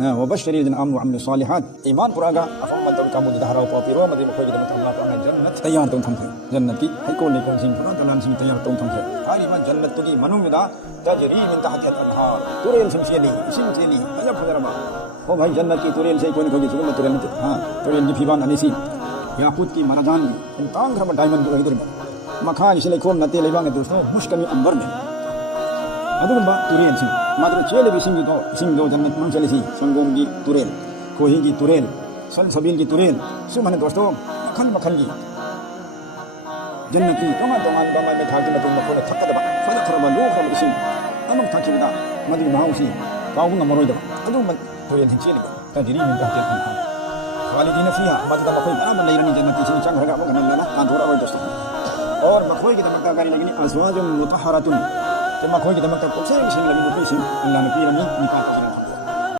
وبشر الذين آمنوا وعملوا الصالحات إيمان पुरागा अफम मंत्र का मुद्दा हराव पापिरो मदे कोई किधर तमला पांगे जन्नत तैयार तुम थमथे जन्नत की है कोई लेकिन सिंह पुरा तलान सिंह तैयार तुम थमथे हारी में जन्नत की मनु में दा तजरी मिन तहतिहा अनहार तुरेल सिंह सेली इसिम सेली अया फजरमा ओ भाई जन्नत की तुरेल से कोई कोई सुगम तुरेल हां तुरेल की फिबान अनिसी याकूत की मरजान इन तांग रम डायमंड को इधर मखान इसलिए कोम नते लेबांगे दोस्तों मुश्किल में अंबर में अदुगुंबा तुरेल सिंह मात्र चेले भी सिंह जन्नत मंग चले सी संगोम की तुरेल कोही की तुरेल सन सबील की तुरेल सुमन दोस्तों मखन मखन की जन्नत की तमाम बामा में थाकी मतुम मकोने थक्कदबा फदा खरबा लो खरब सिंह अमक थाकीदा मदु महाउसी काउंग मरोइदबा अदुम तुरेल सिंह चेले तजरी में कहते हैं वालिदीन फिहा मदद मकोई बराबर लेरनी जन्नत की चंग रगा मगन लेना आंधोरा वही दोस्तों और मकोई की तमक्का गारी लगनी अज़वाजुम मुतहहरतुन कि मकोई की तमक्का कोसे सिंह लगी कोई सिंह अल्लाह ने पीरमी निकाह